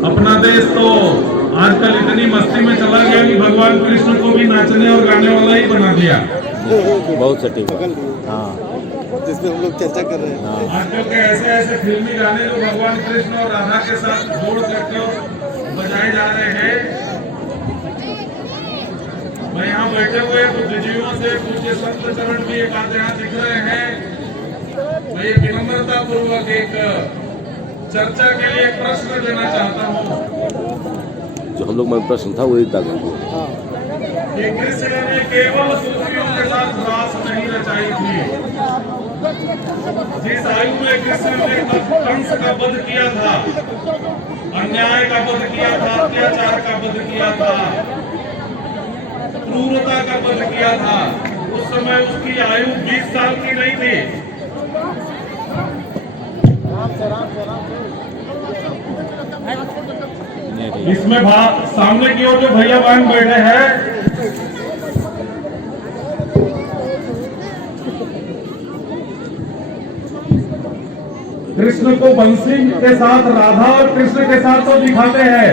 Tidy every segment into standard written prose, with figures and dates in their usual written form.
अपना देश तो आजकल इतनी मस्ती में चला गया कि भगवान कृष्ण को भी नाचने और गाने वाला ही बना दिया। बहुत सटीक। हाँ, जिसमें हम लोग चर्चा कर रहे हैं। आजकल के ऐसे ऐसे फिल्मी गाने जो भगवान कृष्ण और राधा के साथ जोड़ करके बजाए जा रहे हैं। मैं यहाँ बैठे हुए बुद्धिजीवियों से पूछे संत चरण भी एक आध यहाँ दिख रहे हैं। मैं ये विनम्रता पूर्वक एक चर्चा के लिए एक प्रश्न देना चाहता हूँ। जो हम लोग में प्रश्न था वही था कि कृष्ण ने केवल सूफियों के साथ रास नहीं रचाई थी। जिस आयु में कृष्ण ने कंस का वध किया था, अन्याय का वध किया था, अत्याचार का वध किया था, क्रूरता का वध किया था, उस समय उसकी आयु 20 साल की नहीं थी। इसमें सामने की ओर जो भैया बहन बैठे हैं, कृष्ण को बंसी के साथ राधा और कृष्ण के साथ तो दिखाते हैं,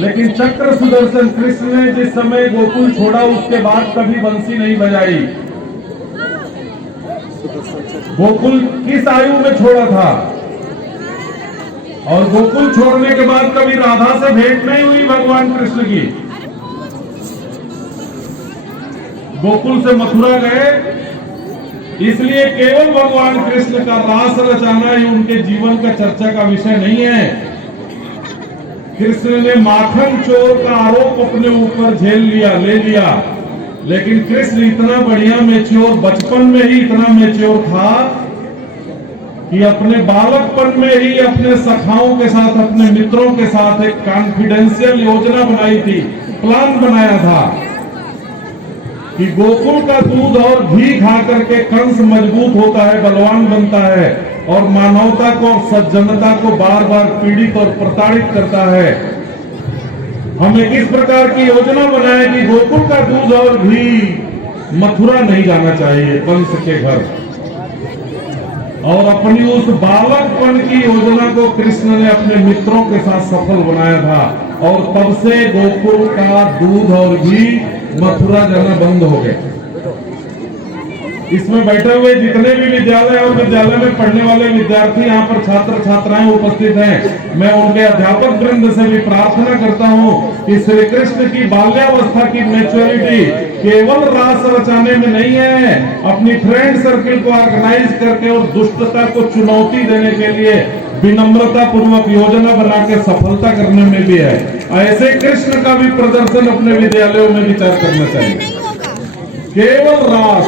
लेकिन चक्र सुदर्शन कृष्ण ने जिस समय गोकुल छोड़ा उसके बाद कभी बंसी नहीं बजाई। गोकुल किस आयु में छोड़ा था और गोकुल छोड़ने के बाद कभी राधा से भेंट नहीं हुई भगवान कृष्ण की। गोकुल से मथुरा गए, इसलिए केवल भगवान कृष्ण का रास रचाना ही उनके जीवन का चर्चा का विषय नहीं है। कृष्ण ने माखन चोर का आरोप अपने ऊपर झेल लिया, ले लिया, लेकिन कृष्ण इतना बढ़िया मैच्योर, बचपन में ही इतना मैच्योर था कि अपने बालकपन में ही अपने सखाओं के साथ, अपने मित्रों के साथ एक कॉन्फिडेंशियल योजना बनाई थी, प्लान बनाया था कि गोकुल का दूध और घी खा करके कंस मजबूत होता है, बलवान बनता है और मानवता को और सज्जनता को बार बार पीड़ित और प्रताड़ित करता है। हमें इस प्रकार की योजना बनाए कि गोकुल का दूध और घी मथुरा नहीं जाना चाहिए, कंस के घर। और अपनी उस बालकपन की योजना को कृष्ण ने अपने मित्रों के साथ सफल बनाया था और तब से गोकुल का दूध और घी मथुरा जाना बंद हो गए। इसमें बैठे हुए जितने भी विद्यालय और विद्यालय में पढ़ने वाले विद्यार्थी, यहाँ पर छात्र छात्राएं उपस्थित हैं, मैं उनके अध्यापक वृंद से भी प्रार्थना करता हूँ कि श्री कृष्ण की बाल्यावस्था की मैच्योरिटी केवल रास रचाने में नहीं है, अपनी फ्रेंड सर्किल को ऑर्गेनाइज करके और दुष्टता को चुनौती देने के लिए विनम्रता पूर्वक योजना बना के सफलता करने में भी है। ऐसे कृष्ण का भी प्रदर्शन अपने विद्यालयों में विचार करना चाहिए। केवल रास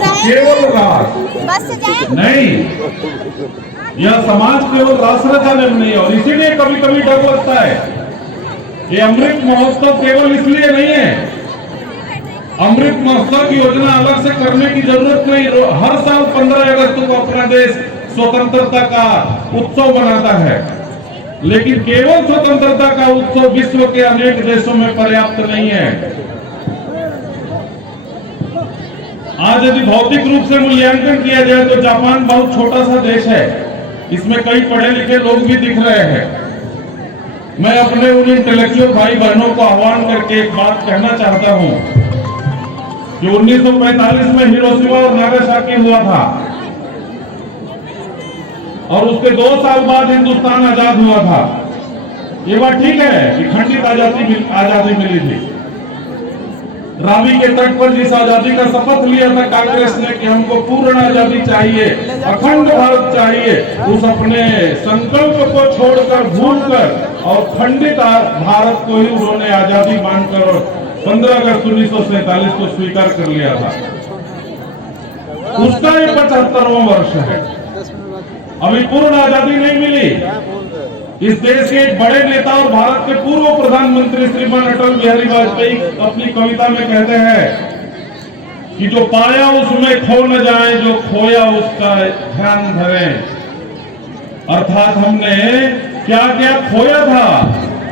नहीं, यह समाज केवल रास रचाने में नहीं है। और इसीलिए कभी कभी डर लगता है। ये अमृत महोत्सव केवल इसलिए नहीं है, अमृत महोत्सव की योजना अलग से करने की जरूरत नहीं। हर साल 15 अगस्त को अपना देश स्वतंत्रता का उत्सव मनाता है, लेकिन केवल स्वतंत्रता का उत्सव विश्व के अनेक देशों में पर्याप्त नहीं है। आज यदि भौतिक रूप से मूल्यांकन किया जाए तो जापान बहुत छोटा सा देश है, इसमें कई पढ़े लिखे लोग भी दिख रहे हैं। मैं अपने उन इंटेलेक्चुअल भाई बहनों को आह्वान करके एक बात कहना चाहता हूं कि 1945 में हिरोशिमा और नागासाकी हुआ था और उसके 2 साल बाद हिंदुस्तान आजाद हुआ था। ये बात ठीक है कि खंडित आजादी मिली थी। रावी के तट पर जिस आजादी का शपथ लिया था कांग्रेस ने कि हमको पूर्ण आजादी चाहिए, अखंड भारत चाहिए, उस अपने संकल्प को छोड़कर, भूलकर और खंडित भारत को ही उन्होंने आजादी मानकर और 15 अगस्त 1947 को स्वीकार कर लिया था। उसका ये 75वां वर्ष है। अभी पूर्ण आजादी नहीं मिली। इस देश के एक बड़े नेता और भारत के पूर्व प्रधानमंत्री श्रीमान अटल बिहारी वाजपेयी अपनी कविता में कहते हैं कि जो पाया उसमें खो न जाए, जो खोया उसका ध्यान धरें। अर्थात हमने क्या क्या खोया था,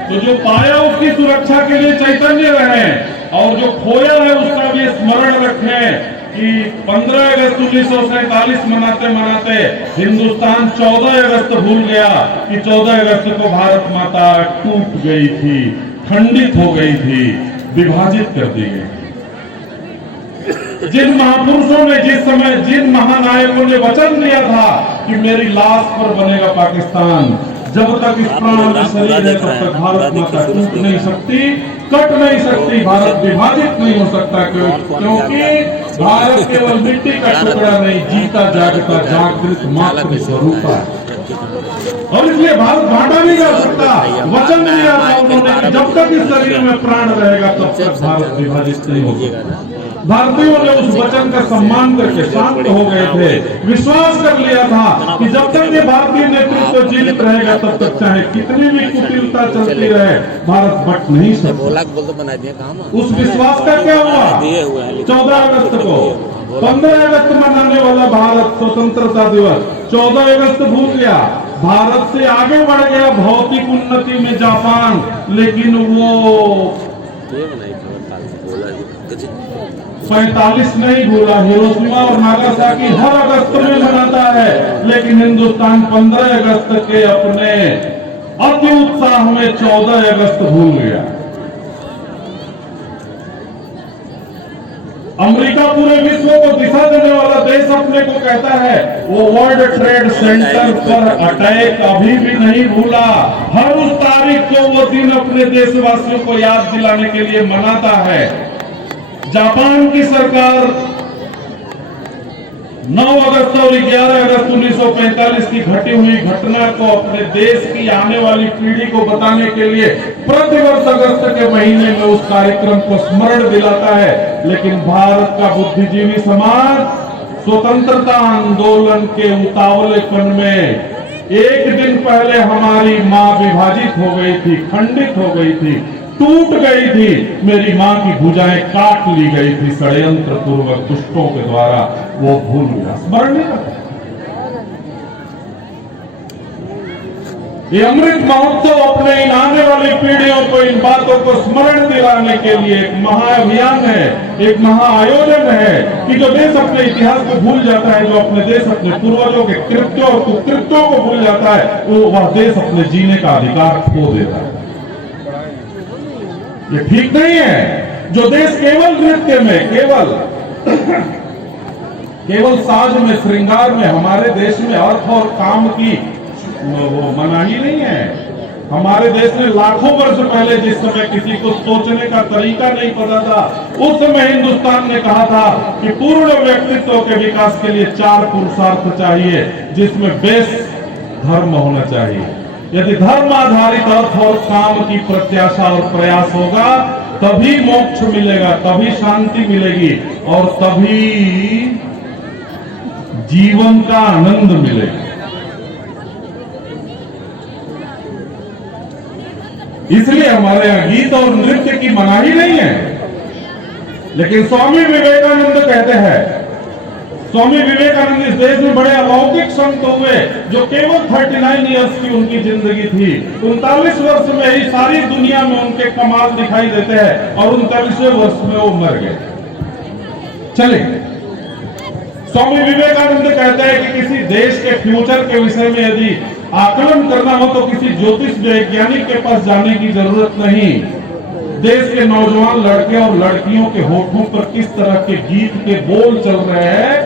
तो जो पाया उसकी सुरक्षा के लिए चैतन्य रहें और जो खोया है उसका भी स्मरण रखें। कि 15 अगस्त 1947 मनाते मनाते हिंदुस्तान 14 अगस्त भूल गया कि 14 अगस्त को भारत माता टूट गई थी, खंडित हो गई थी, विभाजित कर दी गई। जिन महापुरुषों ने जिस समय जिन महानायकों ने वचन दिया था कि मेरी लाश पर बनेगा पाकिस्तान, जब तक इस प्राण में शरीर है तब तक भारत माता टूट नहीं सकती, कट नहीं सकती, भारत विभाजित नहीं हो सकता, क्योंकि भारत केवल मिट्टी का टुकड़ा नहीं, जीता जागता जागृत मात्र स्वरूप है। और इसलिए भारत बांटा नहीं जा सकता। वचन दिया था उन्होंने कि जब तक इस शरीर में प्राण रहेगा तब तक भारत विभाजित नहीं हो सकता। भारतीयों ने उस वचन का सम्मान करके शांत हो गए थे, विश्वास कर लिया था कि जब तक ये भारतीय नेतृत्व जीवित रहेगा तब तक चाहे कितनी भी कुटिलता चलती रहे, भारत बट नहीं सकता। उस विश्वास का क्या हुआ? 14 अगस्त को 15 अगस्त मनाने वाला भारत स्वतंत्रता दिवस 14 अगस्त भूल गया, भारत से आगे बढ़ गया भौतिक उन्नति में जापान, लेकिन वो 45 नहीं भूला। हिरोशिमा और नागासाकी हर अगस्त में मनाता है, लेकिन हिंदुस्तान 15 अगस्त के अपने अति उत्साह में 14 अगस्त भूल गया। अमेरिका पूरे विश्व को दिशा देने वाला देश अपने को कहता है, वो वर्ल्ड ट्रेड सेंटर पर अटैक अभी भी नहीं भूला। हर उस तारीख को वो दिन अपने देशवासियों को याद दिलाने के लिए मनाता है। जापान की सरकार 9 अगस्त और 11 अगस्त 1945 की घटी हुई घटना को अपने देश की आने वाली पीढ़ी को बताने के लिए प्रतिवर्ष अगस्त के महीने में उस कार्यक्रम को स्मरण दिलाता है। लेकिन भारत का बुद्धिजीवी समाज स्वतंत्रता आंदोलन के उतावलेपन में एक दिन पहले हमारी मां विभाजित हो गई थी, खंडित हो गई थी, टूट गई थी, मेरी मां की भुजाएं काट ली गई थी षड्यंत्र पूर्वक दुष्टों के द्वारा, वो भूल गया, स्मरण नहीं करता। ये अमृत महोत्सव अपने इन आने वाली पीढ़ियों को इन बातों को स्मरण दिलाने के लिए एक महाअभियान है, एक महाआयोजन है कि जो देश अपने इतिहास को भूल जाता है, जो अपने देश अपने पूर्वजों के कृत्यों और कुकृत्यों को भूल जाता है, वो वह देश अपने जीने का अधिकार खो देता है। ये ठीक नहीं है। जो देश केवल नृत्य में, केवल साज में, श्रृंगार में, हमारे देश में अर्थ और काम की वो मनाही नहीं है। हमारे देश में लाखों वर्ष पहले जिस समय किसी को सोचने का तरीका नहीं पता था, उस समय हिंदुस्तान ने कहा था कि पूर्ण व्यक्तित्व के विकास के लिए 4 पुरुषार्थ चाहिए, जिसमें बेस धर्म होना चाहिए। यदि धर्म आधारित अर्थ और काम की प्रत्याशा और प्रयास होगा, तभी मोक्ष मिलेगा, तभी शांति मिलेगी और तभी जीवन का आनंद मिलेगा। इसलिए हमारे यहाँ गीत और नृत्य की मनाही नहीं है। लेकिन स्वामी विवेकानंद कहते हैं, स्वामी विवेकानंद इस देश में बड़े अलौकिक संत हुए जो केवल 39 इयर्स की उनकी जिंदगी थी। 39 वर्ष में ही सारी दुनिया में उनके कमाल दिखाई देते हैं और 39वें वर्ष में वो मर गए, चले गए। स्वामी विवेकानंद कहते हैं कि किसी देश के फ्यूचर के विषय में यदि आकलन करना हो तो किसी ज्योतिष वैज्ञानिक के पास जाने की जरूरत नहीं। देश के नौजवान लड़के और लड़कियों के होठों पर किस तरह के गीत के बोल चल रहे हैं,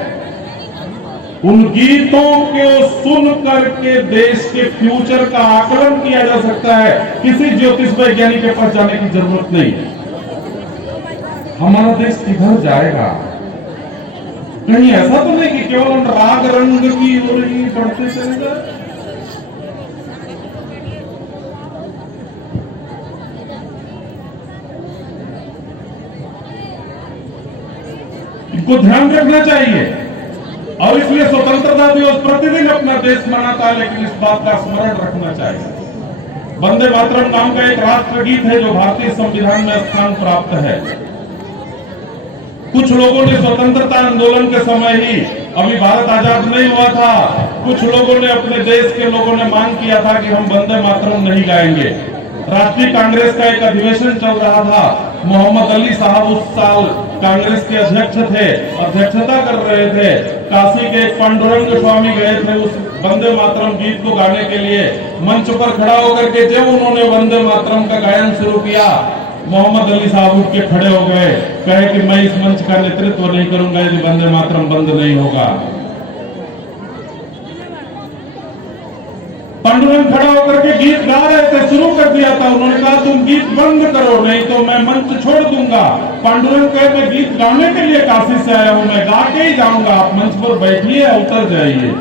उन गीतों को सुन करके देश के फ्यूचर का आकलन किया जा सकता है। किसी ज्योतिष वैज्ञानिक के पास जाने की जरूरत नहीं। हमारा देश किधर जाएगा? कहीं ऐसा तो नहीं कि केवल राग रंग की हो रही बढ़ते चले जाए। इनको ध्यान रखना चाहिए और इसलिए स्वतंत्रता दिवस प्रतिदिन अपना देश मनाता है, लेकिन इस बात का स्मरण रखना चाहिए। वंदे मातरम नाम का एक राष्ट्रगीत है जो भारतीय संविधान में स्थान प्राप्त है। कुछ लोगों ने स्वतंत्रता आंदोलन के समय ही, अभी भारत आजाद नहीं हुआ था, कुछ लोगों ने, अपने देश के लोगों ने मांग किया था कि हम वंदे मातरम नहीं गाएंगे। राष्ट्रीय कांग्रेस का एक अधिवेशन चल रहा था। मोहम्मद अली साहब उस साल कांग्रेस के अध्यक्ष थे, अध्यक्षता कर रहे थे। काशी के पांडुरंग स्वामी गए थे उस वंदे मातरम गीत को गाने के लिए। मंच पर खड़ा होकर के जब उन्होंने वंदे मातरम का गायन शुरू किया, मोहम्मद अली साहब उठ के खड़े हो गए, कहे कि मैं इस मंच का नेतृत्व नहीं करूंगा यदि वंदे मातरम बंद नहीं होगा। पांडुरंग खड़ा होकर के गीत गा रहे थे, शुरू कर दिया था। उन्होंने कहा तुम गीत बंद करो नहीं तो मैं मंच छोड़ दूंगा। पांडुरंग कहे मैं गीत गाने के लिए काशी से आया हूं, मैं गा के ही जाऊंगा, आप मंच पर बैठिए, उतर जाइए।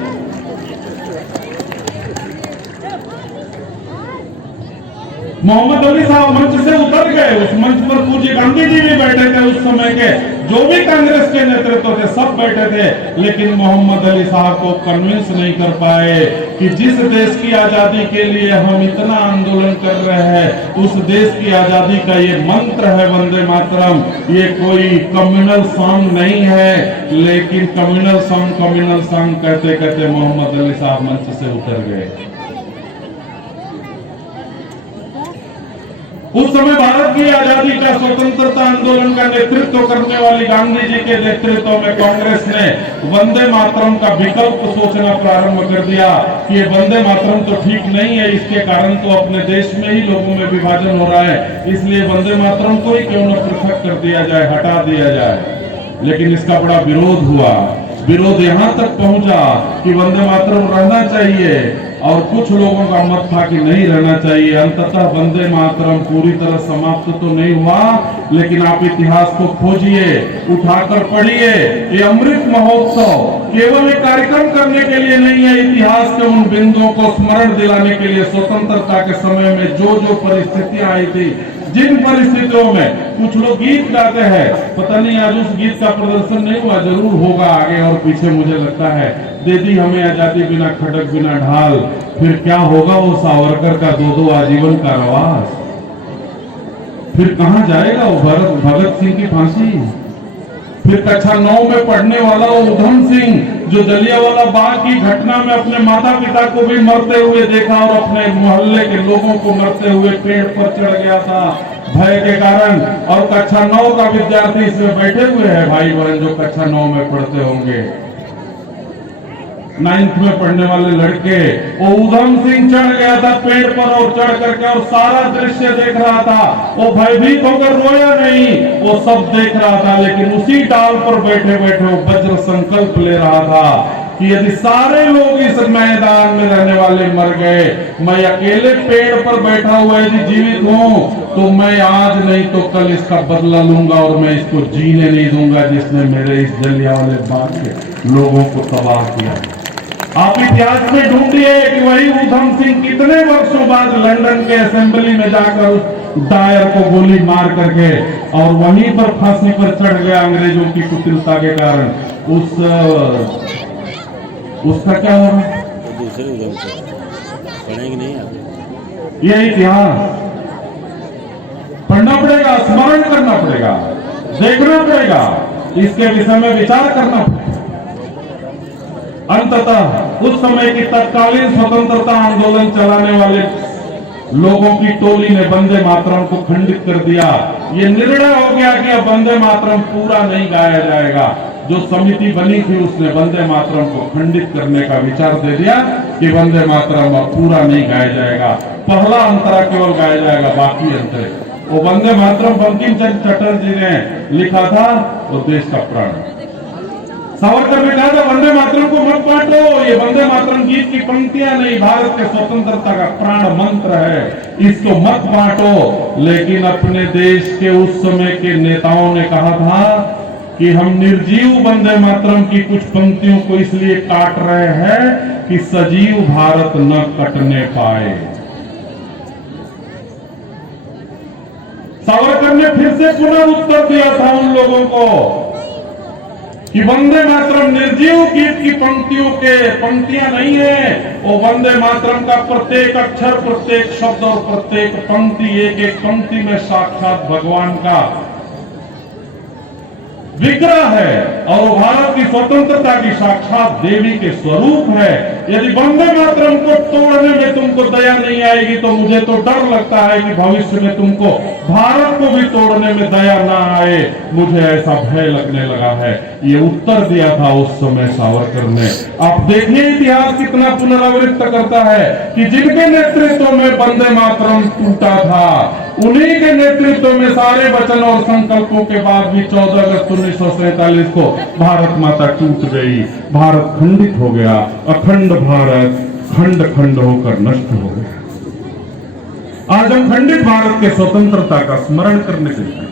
मोहम्मद अली साहब मंच से उतर गए। उस मंच पर पूज्य गांधी जी भी बैठे थे, उस समय के जो भी कांग्रेस के नेतृत्व थे सब बैठे थे, लेकिन मोहम्मद अली साहब को कन्विंस नहीं कर पाए कि जिस देश की आजादी के लिए हम इतना आंदोलन कर रहे हैं, उस देश की आजादी का ये मंत्र है वंदे मातरम। ये कोई कम्युनल सॉन्ग नहीं है, लेकिन कम्युनल सॉन्ग कहते कहते मोहम्मद अली साहब मंच से उतर गए। उस समय भारत की आजादी का स्वतंत्रता आंदोलन का नेतृत्व करने वाली गांधी जी के नेतृत्व में कांग्रेस ने वंदे मातरम का विकल्प सोचना प्रारंभ कर दिया कि ये वंदे मातरम तो ठीक नहीं है, इसके कारण तो अपने देश में ही लोगों में विभाजन हो रहा है, इसलिए वंदे मातरम को ही क्यों न पृथक कर दिया जाए, हटा दिया जाए। लेकिन इसका बड़ा विरोध हुआ। विरोध यहां तक पहुंचा कि वंदे मातरम रहना चाहिए, और कुछ लोगों का मत था कि नहीं रहना चाहिए। अंततः वंदे मातरम पूरी तरह समाप्त तो नहीं हुआ, लेकिन आप इतिहास को खोजिए, उठाकर पढ़िए। ये अमृत महोत्सव केवल एक कार्यक्रम करने के लिए नहीं है, इतिहास के उन बिंदुओं को स्मरण दिलाने के लिए। स्वतंत्रता के समय में जो जो परिस्थितियां आई थी, जिन परिस्थितियों में कुछ लोग गीत गाते हैं, पता नहीं आज उस गीत का प्रदर्शन नहीं हुआ, जरूर होगा आगे और पीछे, मुझे लगता है। दे दी हमें आजादी बिना खड़क बिना ढाल, फिर क्या होगा वो सावरकर का 2-2 आजीवन कारावास, फिर कहां जाएगा वो भगत सिंह की फांसी, फिर कक्षा 9 में पढ़ने वाला वो उधम सिंह जो जलियांवाला बाग की घटना में अपने माता पिता को भी मरते हुए देखा और अपने मोहल्ले के लोगों को मरते हुए पेड़ पर चढ़ गया था भय के कारण। और कक्षा 9 का विद्यार्थी इसमें बैठे हुए हैं भाई बहन जो कक्षा 9 में पढ़ते होंगे, 9th में पढ़ने वाले लड़के, वो उधम सिंह चढ़ गया था पेड़ पर और चढ़ करके और सारा दृश्य देख रहा था। वो भयभीत होकर रोया नहीं, वो सब देख रहा था, लेकिन उसी डाल पर बैठे बैठे वो वज्र संकल्प ले रहा था कि यदि सारे लोग इस मैदान में रहने वाले मर गए, मैं अकेले पेड़ पर बैठा हुआ यदि जीवित हूं, तो मैं आज नहीं तो कल इसका बदला लूंगा और मैं इसको जीने नहीं दूंगा जिसने मेरे इस जलियांवाले बाग के लोगों को तबाह किया। आप इतिहास में ढूंढिए कि वही उधम सिंह कितने वर्षों बाद लंदन के असेंबली में जाकर उस डायर को गोली मार करके और वहीं पर फांसी पर चढ़ गया अंग्रेजों की कुटिलता के कारण। उसका क्या होगा? दूसरे उधम से पढ़ेंगे नहीं आप। यह इतिहास पढ़ना पड़ेगा, स्मरण करना पड़ेगा, देखना पड़ेगा, इसके विषय में विचार करना पड़ेगा। अंततः उस समय की तत्कालीन स्वतंत्रता आंदोलन चलाने वाले लोगों की टोली ने वंदे मातरम को खंडित कर दिया। ये निर्णय हो गया कि अब वंदे मातरम पूरा नहीं गाया जाएगा। जो समिति बनी थी उसने वंदे मातरम को खंडित करने का विचार दे दिया कि वंदे मातरम अब पूरा नहीं गाया जाएगा, पहला अंतरा केवल गाया जाएगा, बाकी अंतरे। वो वंदे मातरम बंकिम चंद्र चटर्जी ने लिखा था, वो देश का प्राण। सावरकर ने कहा था वंदे मातरम को मत बांटो, ये वंदे मातरम गीत की पंक्तियां नहीं, भारत के स्वतंत्रता का प्राण मंत्र है, इसको मत बांटो। लेकिन अपने देश के उस समय के नेताओं ने कहा था कि हम निर्जीव वंदे मातरम की कुछ पंक्तियों को इसलिए काट रहे हैं कि सजीव भारत न कटने पाए। सावरकर ने फिर से पुनः उत्तर दिया था उन लोगों को कि वंदे मातरम निर्जीव गीत की पंक्तियां नहीं है, वो वंदे मातरम का प्रत्येक अक्षर, प्रत्येक शब्द और प्रत्येक पंक्ति, एक एक पंक्ति में साक्षात भगवान का विग्रह है और वो भारत की स्वतंत्रता की साक्षात देवी के स्वरूप है। यदि वंदे मातरम को तोड़ने में तुमको दया नहीं आएगी तो मुझे तो डर लगता है कि भविष्य में तुमको भारत को भी तोड़ने में दया ना आए, मुझे ऐसा भय लगने लगा है। ये उत्तर दिया था उस समय सावरकर ने। आप देखिए इतिहास कितना पुनरावृत्त करता है कि जिनके नेतृत्व में वंदे मातरम टूटा था, उन्हीं के नेतृत्व में सारे वचन और संकल्पों के बाद भी 14 अगस्त 1947 को भारत माता टूट गई, भारत खंडित हो गया, अखंड भारत खंड खंड होकर नष्ट हो गया। आज हम खंडित भारत के स्वतंत्रता का स्मरण करने के लिए,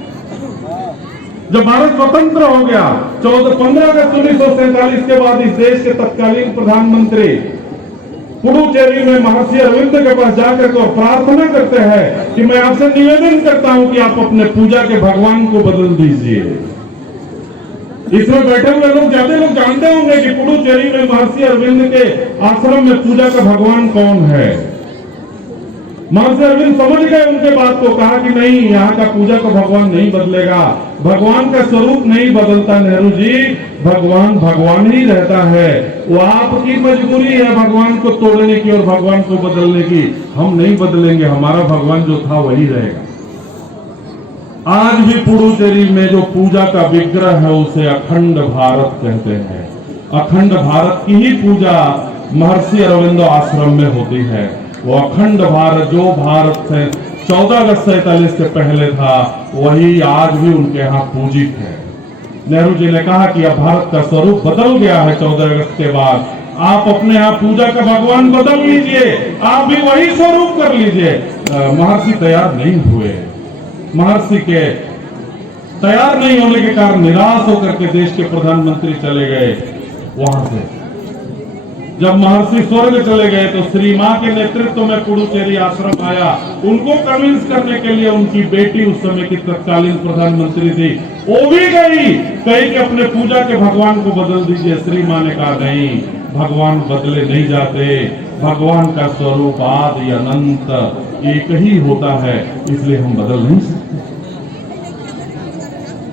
जब भारत स्वतंत्र हो गया 15 अगस्त 1947 के बाद इस देश के तत्कालीन प्रधानमंत्री पुडुचेरी में महर्षि अरविंद के पास जाकर और प्रार्थना करते हैं कि मैं आपसे निवेदन करता हूं कि आप अपने पूजा के भगवान को बदल दीजिए। इसमें बैठे हुए लोग ज्यादा लोग जानते होंगे कि पुडुचेरी में महर्षि अरविंद के आश्रम में पूजा का भगवान कौन है। महर्षि अरविंद समझ गए उनके बात को, कहा कि नहीं, यहाँ का पूजा का भगवान नहीं बदलेगा, भगवान का स्वरूप नहीं बदलता नेहरू जी, भगवान भगवान ही रहता है। वो आपकी मजबूरी है भगवान को तोड़ने की और भगवान को बदलने की, हम नहीं बदलेंगे, हमारा भगवान जो था वही रहेगा। आज भी पुडुचेरी में जो पूजा का विग्रह है उसे अखंड भारत कहते हैं। अखंड भारत की ही पूजा महर्षि अरविंदो आश्रम में होती है। वो अखंड भारत जो भारत से 14 अगस्त 47 के पहले था, वही आज भी उनके यहाँ पूजित है। नेहरू जी ने कहा कि अब भारत का स्वरूप बदल गया है 14 अगस्त के बाद, आप अपने यहाँ पूजा का भगवान बदल लीजिए, आप भी वही स्वरूप कर लीजिए। महर्षि तैयार नहीं हुए। महर्षि के तैयार नहीं होने के कारण निराश होकर के देश के प्रधानमंत्री चले गए वहां से। जब महर्षि स्वर्ग चले गए तो श्री मां के नेतृत्व में पुडुचेरी आश्रम आया। उनको कन्विंस करने के लिए उनकी बेटी उस समय की तत्कालीन प्रधानमंत्री थी, वो भी गई, कही कि अपने पूजा के भगवान को बदल दीजिए। श्री मां ने कहा नहीं, भगवान बदले नहीं जाते, भगवान का स्वरूप आदि अनंत एक ही होता है, इसलिए हम बदल नहीं सकते।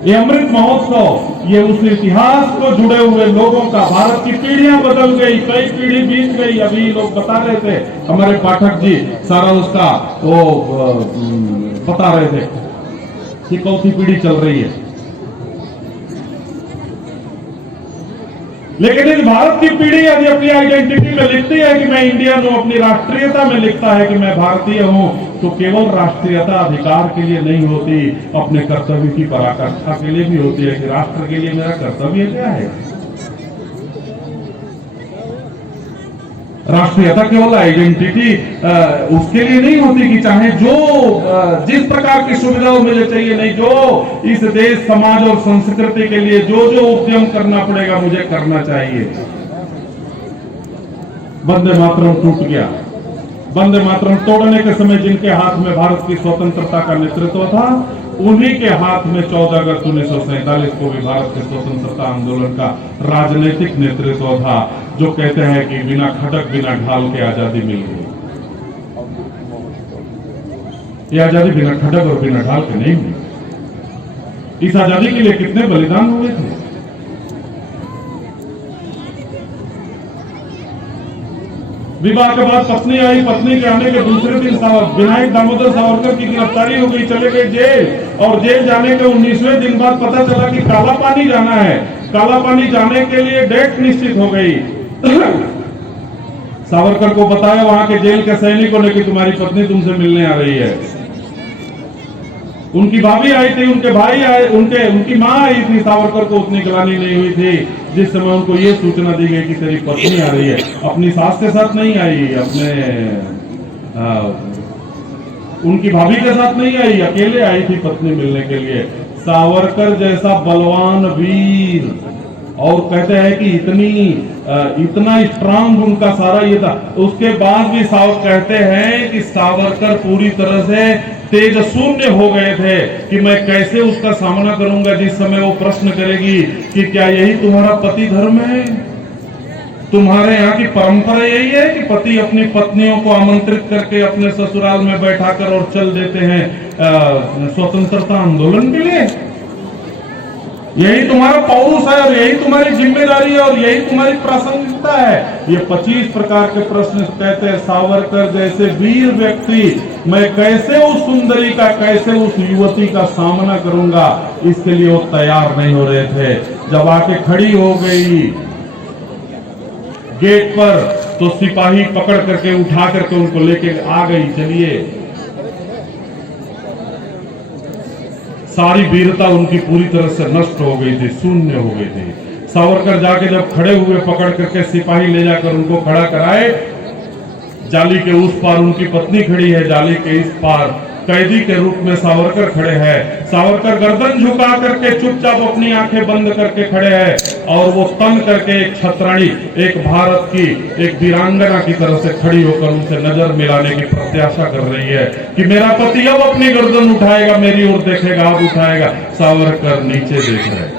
ये अमृत महोत्सव ये उस इतिहास को जुड़े हुए लोगों का, भारत की पीढ़ियां बदल गई, कई पीढ़ी बीत गई। अभी लोग बता रहे थे, हमारे पाठक जी सारा उसका वो बता रहे थे कि कौन सी पीढ़ी चल रही है। लेकिन इस भारत की पीढ़ी यदि अपनी आइडेंटिटी में लिखती है कि मैं इंडियन हूं, अपनी राष्ट्रीयता में लिखता है कि मैं भारतीय हूं, तो केवल राष्ट्रीयता अधिकार के लिए नहीं होती, अपने कर्तव्य की पराकाष्ठा के लिए भी होती है कि राष्ट्र के लिए मेरा कर्तव्य क्या है। राष्ट्रीयता केवल आइडेंटिटी उसके लिए नहीं होती कि चाहे जो जिस प्रकार की सुविधा मुझे चाहिए, नहीं, जो इस देश समाज और संस्कृति के लिए जो जो उद्यम करना पड़ेगा मुझे करना चाहिए। वंदे मातरम टूट गया। वंदे मातरम तोड़ने के समय जिनके हाथ में भारत की स्वतंत्रता का नेतृत्व था, उन्हीं के हाथ में 14 अगस्त 1947 को भी भारत के स्वतंत्रता आंदोलन का राजनीतिक नेतृत्व था, जो कहते हैं कि बिना खटक बिना ढाल के आजादी मिल गई। ये आजादी बिना खटक और बिना ढाल के नहीं मिली। इस आजादी के लिए कितने बलिदान हुए थे। विवाह के बाद पत्नी आई, पत्नी के आने के दूसरे दिन विनायक दामोदर सावरकर की गिरफ्तारी हो गई, चले गए जेल। और जेल जाने के 19वें दिन बाद पता चला कि काला पानी जाना है। काला पानी जाने के लिए डेट निश्चित हो गई। सावरकर को बताया वहां के जेल के सैनिकों ने कि तुम्हारी पत्नी तुमसे मिलने आ रही है। उनकी भाभी आई थी, उनके भाई आए, उनकी माँ आई थी। सावरकर को उतनी गिलानी नहीं हुई थी जिस समय उनको ये सूचना दी गई कि तेरी पत्नी आ रही है। अपनी सास के साथ नहीं आई, उनकी भाभी के साथ नहीं आई, अकेले आई थी पत्नी मिलने के लिए। सावरकर जैसा बलवान वीर, और कहते हैं कि इतना स्ट्रांग उनका सारा ये था, उसके बाद भी कहते हैं कि सावरकर पूरी तरह से तेज शून्य हो गए थे कि मैं कैसे उसका सामना करूंगा जिस समय वो प्रश्न करेगी कि क्या यही तुम्हारा पति धर्म है, तुम्हारे यहाँ की परंपरा यही है कि पति अपनी पत्नियों को आमंत्रित करके अपने ससुराल में बैठाकर और चल देते हैं स्वतंत्रता आंदोलन के लिए। यही तुम्हारा पौरुष है और यही तुम्हारी जिम्मेदारी है और यही तुम्हारी प्रासंगिकता है। ये 25 प्रकार के प्रश्न कहते हैं सावरकर जैसे वीर व्यक्ति मैं कैसे उस सुंदरी का, कैसे उस युवती का सामना करूंगा, इसके लिए वो तैयार नहीं हो रहे थे। जब आके खड़ी हो गई गेट पर तो सिपाही पकड़ करके उठा करके उनको लेके आ गई। चलिए, सारी वीरता उनकी पूरी तरह से नष्ट हो गई थी, शून्य हो गई थी। सावरकर जाके जब खड़े हुए पकड़ करके सिपाही ले जाकर उनको खड़ा कराए, जाली के उस पार उनकी पत्नी खड़ी है, जाली के इस पार कैदी के रूप में सावरकर खड़े हैं। सावरकर गर्दन झुका करके चुपचाप अपनी आंखें बंद करके खड़े हैं और वो तन करके एक छतरानी, एक भारत की एक वीरांगना की तरह से खड़ी होकर उनसे नजर मिलाने की प्रत्याशा कर रही है कि मेरा पति अब अपनी गर्दन उठाएगा, मेरी ओर देखेगा, अब उठाएगा। सावरकर नीचे देख रहे हैं।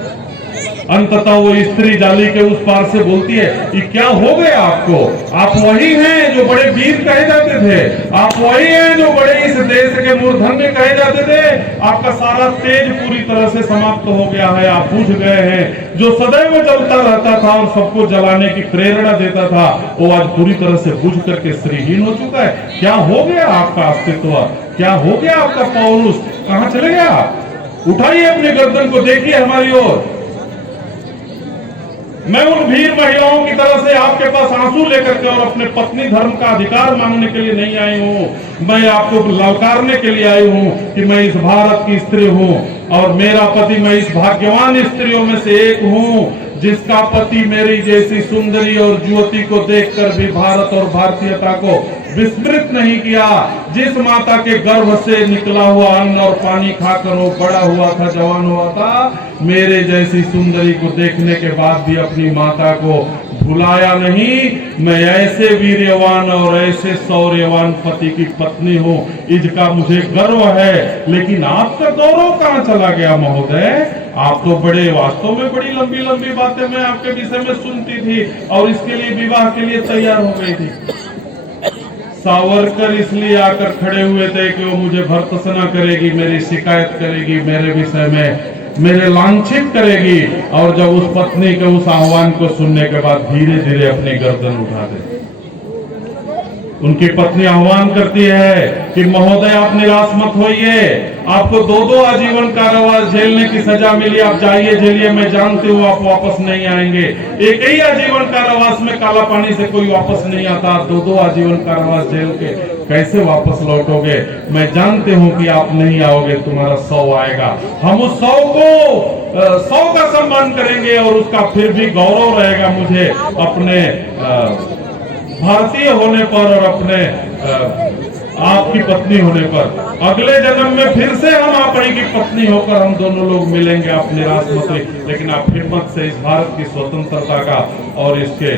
अंततः वो स्त्री जाली के उस पार से बोलती है कि क्या हो गया आपको? आप वही हैं जो बड़े वीर कहे जाते थे, आप वही हैं जो बड़े इस देश के मूर्धन्य कहे जाते थे। आपका सारा तेज पूरी तरह से समाप्त हो गया है, आप बुझ गए हैं। जो सदैव जलता रहता था और सबको जलाने की प्रेरणा देता था, वो आज पूरी तरह से बुझ करके श्रीहीन हो चुका है। क्या हो गया आपका अस्तित्व? क्या हो गया आपका पौरुष? कहां चले गया? उठाइए अपनी गर्दन को, देखिए हमारी ओर। मैं उन वीर महिलाओं की तरह से आपके पास आंसू लेकर के और अपने पत्नी धर्म का अधिकार मांगने के लिए नहीं आई हूं। मैं आपको ललकारने के लिए आई हूं कि मैं इस भारत की स्त्री हूं और मेरा पति, मैं इस भाग्यवान स्त्रियों में से एक हूं जिसका पति मेरी जैसी सुंदरी और युवती को देखकर भी भारत और भारतीयता को विस्मृत नहीं किया। जिस माता के गर्भ से निकला हुआ अन्न और पानी खाकर वो बड़ा हुआ था, जवान हुआ था, मेरे जैसी सुंदरी को देखने के बाद भी अपनी माता को भुलाया नहीं। मैं ऐसे वीर्यवान और ऐसे शौर्यवान पति की पत्नी हूँ, इसका मुझे गर्व है। लेकिन आपका गौरव कहाँ चला गया महोदय? आप तो बड़े, वास्तव में बड़ी लंबी लंबी बातें मैं आपके विषय में सुनती थी और इसके लिए, विवाह के लिए तैयार हो गई थी। सावरकर इसलिए आकर खड़े हुए थे कि वो मुझे भर्त्सना करेगी, मेरी शिकायत करेगी, मेरे विषय में मेरे लांछित करेगी। और जब उस पत्नी के उस आह्वान को सुनने के बाद धीरे धीरे अपनी गर्दन उठा दे। उनकी पत्नी आह्वान करती है कि महोदय आप निराश मत होइए, आपको 2 आजीवन कारावास झेलने की सजा मिली, आप जाइए झेलिए, मैं जानती हूँ आप वापस नहीं आएंगे। एक ही आजीवन कारावास में काला पानी से कोई वापस नहीं आता, 2 आजीवन कारावास झेल के कैसे वापस लौटोगे? मैं जानती हूँ कि आप नहीं आओगे, तुम्हारा 100 आएगा। हम उस 100 को 100 का सम्मान करेंगे और उसका फिर भी गौरव रहेगा मुझे अपने भारतीय होने पर और अपने आपकी पत्नी होने पर। अगले जन्म में फिर से हम आप ही की पत्नी होकर हम दोनों लोग मिलेंगे। आप निराश मत होइए, लेकिन आप हिम्मत से इस भारत की स्वतंत्रता का और इसके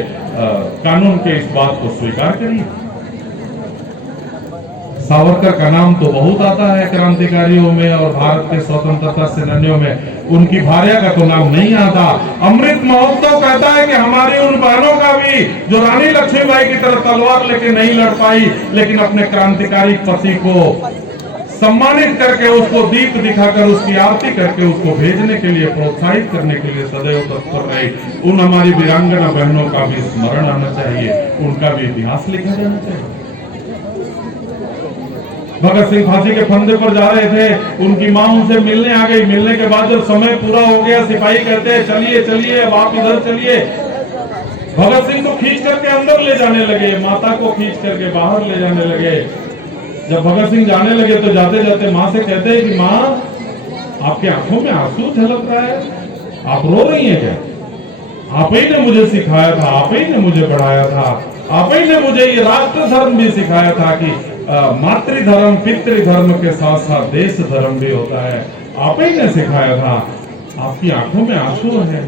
कानून के इस बात को स्वीकार करिए। सावरकर का नाम तो बहुत आता है क्रांतिकारियों में और भारत के स्वतंत्रता सेनानियों में, उनकी भार्या का तो नाम नहीं आता। अमृत महोत्सव कहता है कि हमारी उन बहनों का भी जो रानी लक्ष्मीबाई की तरह तलवार लेके नहीं लड़ पाई, लेकिन अपने क्रांतिकारी पति को सम्मानित करके, उसको दीप दिखाकर, उसकी आरती करके, उसको भेजने के लिए, प्रोत्साहित करने के लिए सदैव तत्पर रहे। उन हमारी वीरांगना बहनों का भी स्मरण आना चाहिए, उनका भी इतिहास लिखा जाना चाहिए। भगत सिंह फांसी के फंदे पर जा रहे थे, उनकी मां उनसे मिलने आ गई। मिलने के बाद जब समय पूरा हो गया, सिपाही कहते हैं चलिए चलिए अब आप इधर चलिए। भगत सिंह को खींच करके अंदर ले जाने लगे, माता को खींच करके बाहर ले जाने लगे। जब भगत सिंह जाने लगे तो जाते जाते माँ से कहते हैं कि माँ आपकी आंखों में आंसू झलक रहा है, आप रो रही हैं क्या? आप ही ने मुझे सिखाया था, आप ही ने मुझे पढ़ाया था, आप ही ने मुझे ये राष्ट्र धर्म भी सिखाया था कि मातृधर्म पितृधर्म के साथ साथ देश धर्म भी होता है, आप ही ने सिखाया था। आपकी आंखों में आंसू है।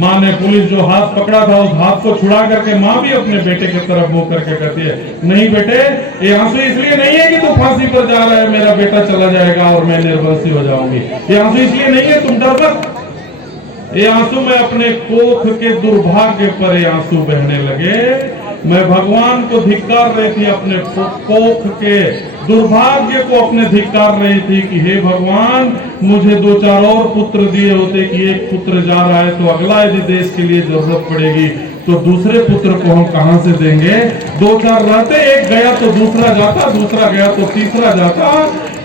माँ ने पुलिस जो हाथ पकड़ा था उस हाथ को छुड़ा करके माँ भी अपने बेटे की तरफ मुंह करके कहती है, नहीं बेटे, ये आंसू इसलिए नहीं है कि तू फांसी पर जा रहा है, मेरा बेटा चला जाएगा और मैं निर्वंशी हो जाऊंगी। ये आंसू इसलिए नहीं है, तुम डर मत। ये आंसू में अपने कोख के दुर्भाग्य पर ये आंसू बहने लगे। मैं भगवान को धिक्कार रही थी अपने कोख के दुर्भाग्य को अपने धिक्कार रही थी कि हे भगवान, मुझे 2-4 और पुत्र दिए होते कि एक पुत्र जा रहा है तो अगला यदि देश के लिए जरूरत पड़ेगी तो दूसरे पुत्र को हम कहां से देंगे। 2-4 रहते, एक गया तो दूसरा जाता, दूसरा गया तो तीसरा जाता,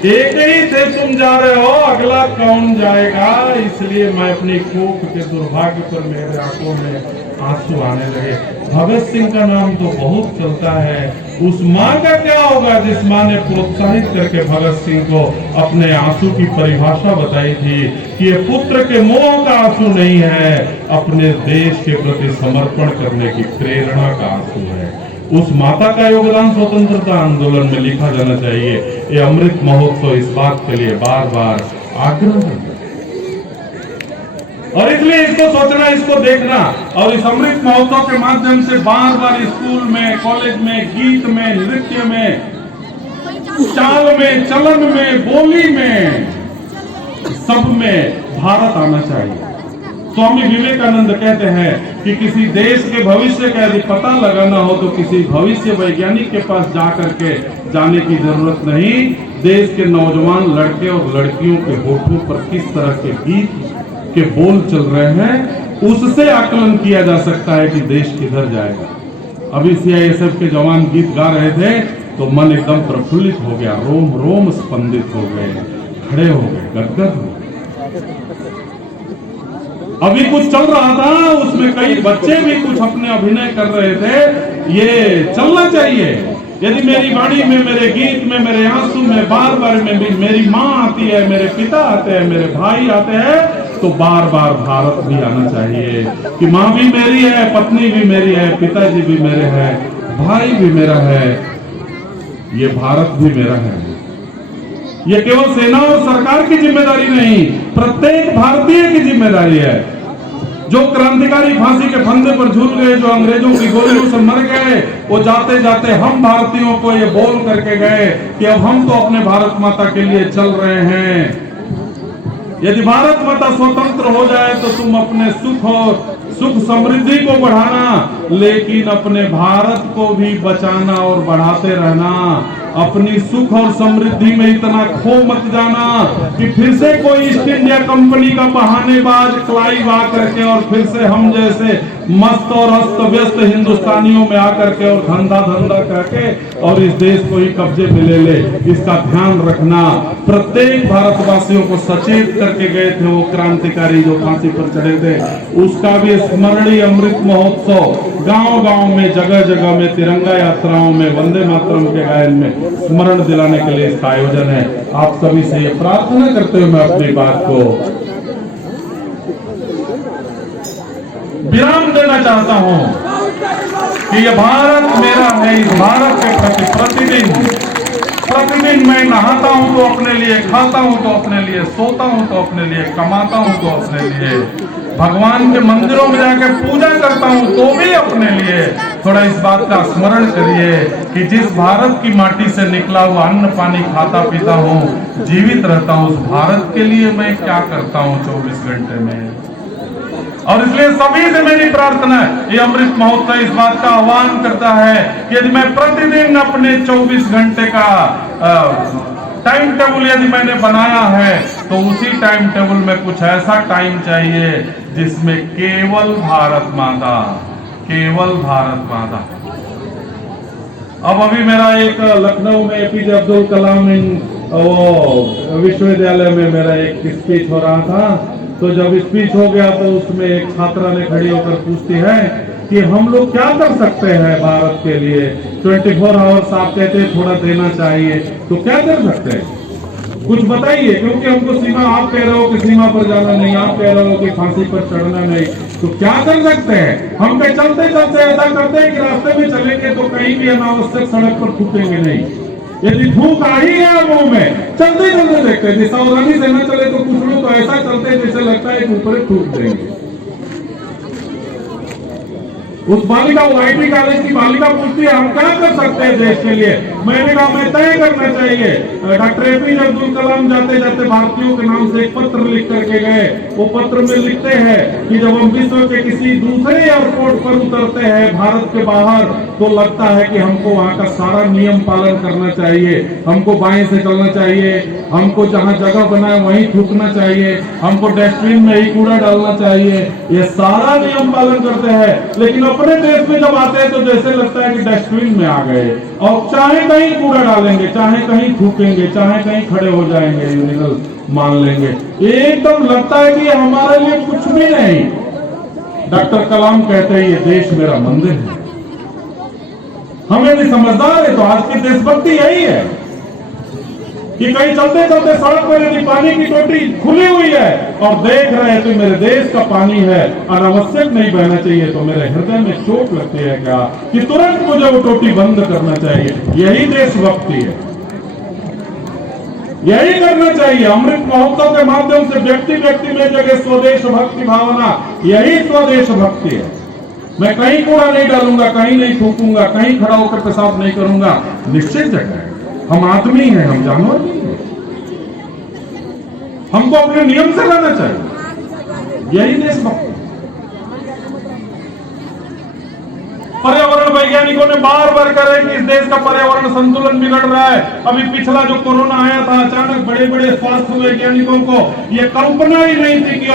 एक ही थे तुम जा रहे हो, अगला कौन जाएगा। इसलिए मैं अपनी कोख के दुर्भाग्य पर मेरे आंखों में आंसू आने लगे। भगत सिंह का नाम तो बहुत चलता है, उस माँ का क्या होगा जिस माँ ने प्रोत्साहित करके भगत सिंह को अपने आंसू की परिभाषा बताई थी कि ये पुत्र के मोह का आंसू नहीं है, अपने देश के प्रति समर्पण करने की प्रेरणा का आंसू है। उस माता का योगदान स्वतंत्रता आंदोलन में लिखा जाना चाहिए। ये अमृत महोत्सव इस बात के लिए बार बार आग्रह करता है और इसलिए इसको सोचना, इसको देखना और इस अमृत महोत्सव के माध्यम से बार बार स्कूल में, कॉलेज में, गीत में, नृत्य में, चाल में, चलन में, बोली में, सब में भारत आना चाहिए। स्वामी विवेकानंद कहते हैं कि किसी देश के भविष्य का यदि पता लगाना हो तो किसी भविष्य वैज्ञानिक के पास जाकर के जाने की जरूरत नहीं, देश के नौजवान लड़के और लड़कियों के होठों पर किस तरह के गीत के बोल चल रहे हैं उससे आकलन किया जा सकता है कि देश किधर जाएगा। अभी सीआईएसएफ के जवान गीत गा रहे थे तो मन एकदम प्रफुल्लित हो गया, रोम रोम स्पंदित हो गए, खड़े हो गए, गदगद हो गए। अभी कुछ चल रहा था, उसमें कई बच्चे भी कुछ अपने अभिनय कर रहे थे। ये चलना चाहिए। यदि मेरी वाणी में, मेरे गीत में, मेरे आंसू में बार बार में मेरी माँ आती है, मेरे पिता आते हैं, मेरे भाई आते हैं, तो बार बार भारत भी आना चाहिए कि माँ भी मेरी है, पत्नी भी मेरी है, पिताजी भी मेरे हैं, भाई भी मेरा है, ये भारत भी मेरा है। ये केवल सेना और सरकार की जिम्मेदारी नहीं, प्रत्येक भारतीय की जिम्मेदारी है। जो क्रांतिकारी फांसी के फंदे पर झूल गए, जो अंग्रेजों की गोलियों से मर गए, वो जाते जाते हम भारतीयों को ये बोल करके गए कि अब हम तो अपने भारत माता के लिए चल रहे हैं। यदि भारत माता स्वतंत्र हो जाए तो तुम अपने सुख समृद्धि को बढ़ाना, लेकिन अपने भारत को भी बचाना और बढ़ाते रहना। अपनी सुख और समृद्धि में इतना खो मत जाना कि फिर से कोई ईस्ट इंडिया कंपनी का बहानेबाज क्लाइव आकर के और फिर से हम जैसे मस्त और अस्त व्यस्त हिंदुस्तानियों में आकर के और धंधा करके और इस देश को ही कब्जे में ले ले। इसका ध्यान रखना। प्रत्येक भारतवासियों को सचेत करके गए थे वो क्रांतिकारी जो फांसी पर चढ़े थे, उसका भी स्मरणीय अमृत महोत्सव गांव-गांव में, जगह-जगह में, तिरंगा यात्राओं में, वंदे मातरम के गायन में स्मरण दिलाने के लिए इसका आयोजन है। आप सभी से ये प्रार्थना करते हुए मैं अपनी बात को विराम देना चाहता हूं कि ये भारत मेरा है। इस भारत के प्रति प्रतिदिन मैं नहाता हूं तो अपने लिए, खाता हूं तो अपने लिए, सोता हूं तो अपने लिए, कमाता हूं तो अपने लिए, भगवान के मंदिरों में जाकर पूजा करता हूं तो भी अपने लिए। थोड़ा इस बात का स्मरण करिए कि जिस भारत की माटी से निकला हुआ अन्न पानी खाता पीता हूं, जीवित रहता हूं, उस भारत के लिए मैं क्या करता हूं 24 घंटे में। और इसलिए सभी से मेरी प्रार्थना है, ये अमृत महोत्सव इस बात का आह्वान करता है कि यदि मैं प्रतिदिन अपने 24 घंटे का टाइम टेबल यदि मैंने बनाया है तो उसी टाइम टेबल में कुछ ऐसा टाइम चाहिए जिसमें केवल भारत माता, केवल भारत माता। अब अभी मेरा एक लखनऊ में एपीजे अब्दुल कलाम विश्वविद्यालय में मेरा एक स्पीच हो रहा था। तो जब स्पीच हो गया तो उसमें एक छात्रा ने खड़ी होकर पूछती है कि हम लोग क्या कर सकते हैं भारत के लिए। 24 आवर्स आप कहते हैं थोड़ा देना चाहिए, तो क्या कर सकते हैं, कुछ बताइए। क्योंकि हमको सीमा, आप कह रहे हो कि सीमा पर जाना नहीं, आप कह रहे हो कि फांसी पर चढ़ना नहीं, तो क्या कर सकते हैं। हम पे चलते चलते ऐसा करते हैं कि रास्ते में चलेंगे तो कहीं भी अनावश्यक सड़क पर थूकेंगे नहीं। यदि थूक आ ही गया मुंह में, चलते चलते देखते हैं, सावधानी से न चले तो कुछ लोग तो ऐसा चलते हैं जैसे लगता है कि ऊपर थूक देंगे। उस बालिका, वो आईटी कॉलेज की बालिका पूछती है हम क्या कर सकते हैं देश के लिए। मैंने कहा मैं तय करना चाहिए। डॉक्टर एपीजे अब्दुल कलाम जाते जाते भारतीयों के नाम से एक पत्र लिख करके गए। वो पत्र में लिखते हैं कि जब हम विश्व के किसी दूसरे एयरपोर्ट पर उतरते हैं भारत के बाहर, तो लगता है कि हमको वहां का सारा नियम पालन करना चाहिए। हमको बाएं से चलना चाहिए, हमको जहां जगह बनाए वहीं थूकना चाहिए, हमको डस्टबिन में ही कूड़ा डालना चाहिए। ये सारा नियम पालन करते हैं, लेकिन अपने देश में जब आते हैं तो जैसे लगता है कि डस्टबिन में आ गए और चाहे कहीं कूड़ा डालेंगे, चाहे कहीं थूकेंगे, चाहे कहीं खड़े हो जाएंगे, यूनिकल मान लेंगे। एकदम लगता है कि हमारे लिए कुछ भी नहीं। डॉक्टर कलाम कहते हैं ये देश मेरा मंदिर है। हमें भी समझदार है तो आज की देशभक्ति यही है कि कहीं चलते चलते सड़क पर यदि पानी की टोटी खुली हुई है और देख रहे हैं तो मेरे देश का पानी है, अनावश्यक नहीं बहना चाहिए, तो मेरे हृदय में चोट लगती है क्या कि तुरंत मुझे वो टोटी बंद करना चाहिए। यही देशभक्ति है, यही करना चाहिए। अमृत महोत्सव के माध्यम से व्यक्ति व्यक्ति में जगह स्वदेश भक्ति भावना, यही स्वदेश भक्ति है। मैं कहीं कूड़ा नहीं डालूंगा, कहीं नहीं थूकूंगा, कहीं खड़ा होकर पेशाब नहीं करूंगा। निश्चित जगह है, हम आदमी हैं, हम जानवर नहीं हैं। हमको अपने नियम से रहना चाहिए, यही देशभक्ति। पर्यावरण वैज्ञानिकों ने बार बार कहा है कि इस देश का पर्यावरण संतुलन बिगड़ रहा है। अभी पिछला जो कोरोना आया था, अचानक बड़े बड़े स्वास्थ्य वैज्ञानिकों को यह कल्पना ही नहीं थी कि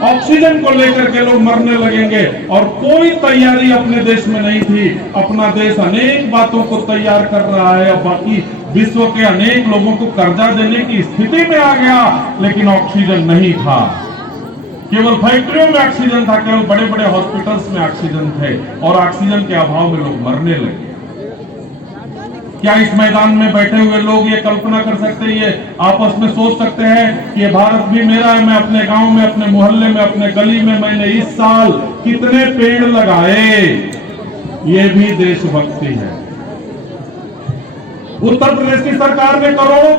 ऑक्सीजन को लेकर के लोग मरने लगेंगे, और कोई तैयारी अपने देश में नहीं थी। अपना देश अनेक बातों को तैयार कर रहा है, और बाकी विश्व के अनेक लोगों को कर्जा देने की स्थिति में आ गया, लेकिन ऑक्सीजन नहीं था। केवल फैक्ट्रियों में ऑक्सीजन था, केवल बड़े बड़े हॉस्पिटल्स में ऑक्सीजन थे, और ऑक्सीजन के अभाव में लोग मरने लगे। क्या इस मैदान में बैठे हुए लोग ये कल्पना कर सकते हैं, ये आपस में सोच सकते हैं कि ये भारत भी मेरा है, मैं अपने गांव में, अपने मोहल्ले में, अपने गली में मैंने इस साल कितने पेड़ लगाए? ये भी देशभक्ति है। उत्तर प्रदेश की सरकार ने करोड़ों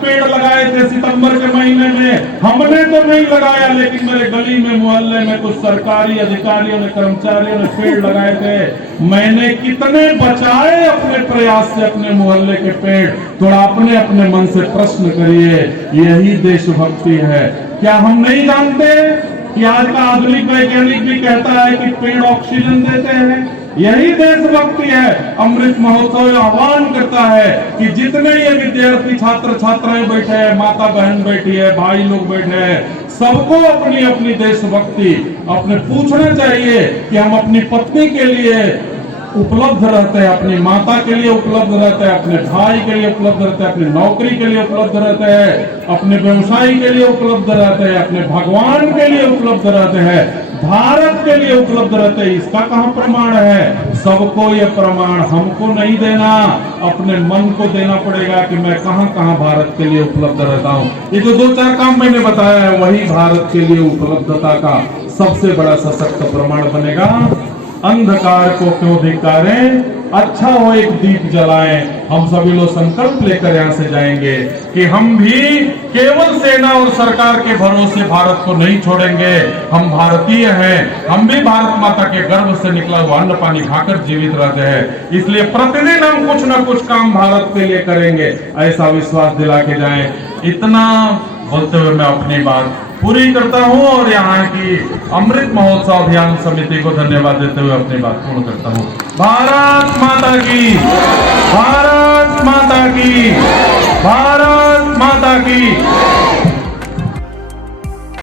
पेड़ लगाए थे सितंबर के महीने में। हमने तो नहीं लगाया, लेकिन मेरे गली में, मोहल्ले में कुछ सरकारी अधिकारियों ने, कर्मचारियों ने पेड़ लगाए थे। मैंने कितने बचाए अपने प्रयास से अपने मोहल्ले के पेड़? थोड़ा अपने अपने मन से प्रश्न करिए, यही देशभक्ति है। क्या हम नहीं जानते कि आज का आधुनिक वैज्ञानिक भी कहता है कि पेड़ ऑक्सीजन देते हैं? यही देशभक्ति है। अमृत महोत्सव आह्वान करता है कि जितने ये विद्यार्थी, छात्र छात्राएं बैठे हैं, माता बहन बैठी है, भाई लोग बैठे हैं, सबको अपनी अपनी देशभक्ति अपने पूछना चाहिए कि हम अपनी पत्नी के लिए उपलब्ध रहते हैं, अपनी माता के लिए उपलब्ध रहते हैं, अपने भाई के लिए उपलब्ध रहते हैं, अपनी नौकरी के लिए उपलब्ध रहते हैं, अपने व्यवसाय के लिए उपलब्ध रहते हैं, अपने भगवान के लिए उपलब्ध रहते हैं, भारत के लिए उपलब्ध रहते हैं। इसका कहां प्रमाण है? सबको ये प्रमाण हमको नहीं देना, अपने मन को देना पड़ेगा कि मैं कहां कहां भारत के लिए उपलब्ध रहता हूं। ये जो 2-4 काम मैंने बताया है, वही भारत के लिए उपलब्धता का सबसे बड़ा सशक्त प्रमाण बनेगा। अंधकार को क्यों धिक्कारें, अच्छा हो एक दीप जलाएं। हम सभी लोग संकल्प लेकर यहाँ से जाएंगे कि हम भी केवल सेना और सरकार के भरोसे भारत को नहीं छोड़ेंगे। हम भारतीय हैं, हम भी भारत माता के गर्भ से निकला हुआ अन्न पानी खाकर जीवित रहते हैं। इसलिए प्रतिदिन हम कुछ न कुछ काम भारत के लिए करेंगे, ऐसा विश्वास दिला के जाएं। इतना बोलते हुए मैं अपनी बात पूरी करता हूं और यहाँ की अमृत महोत्सव अभियान समिति को धन्यवाद देते हुए अपनी बात पूर्ण करता हूं। भारत माता की, भारत माता की।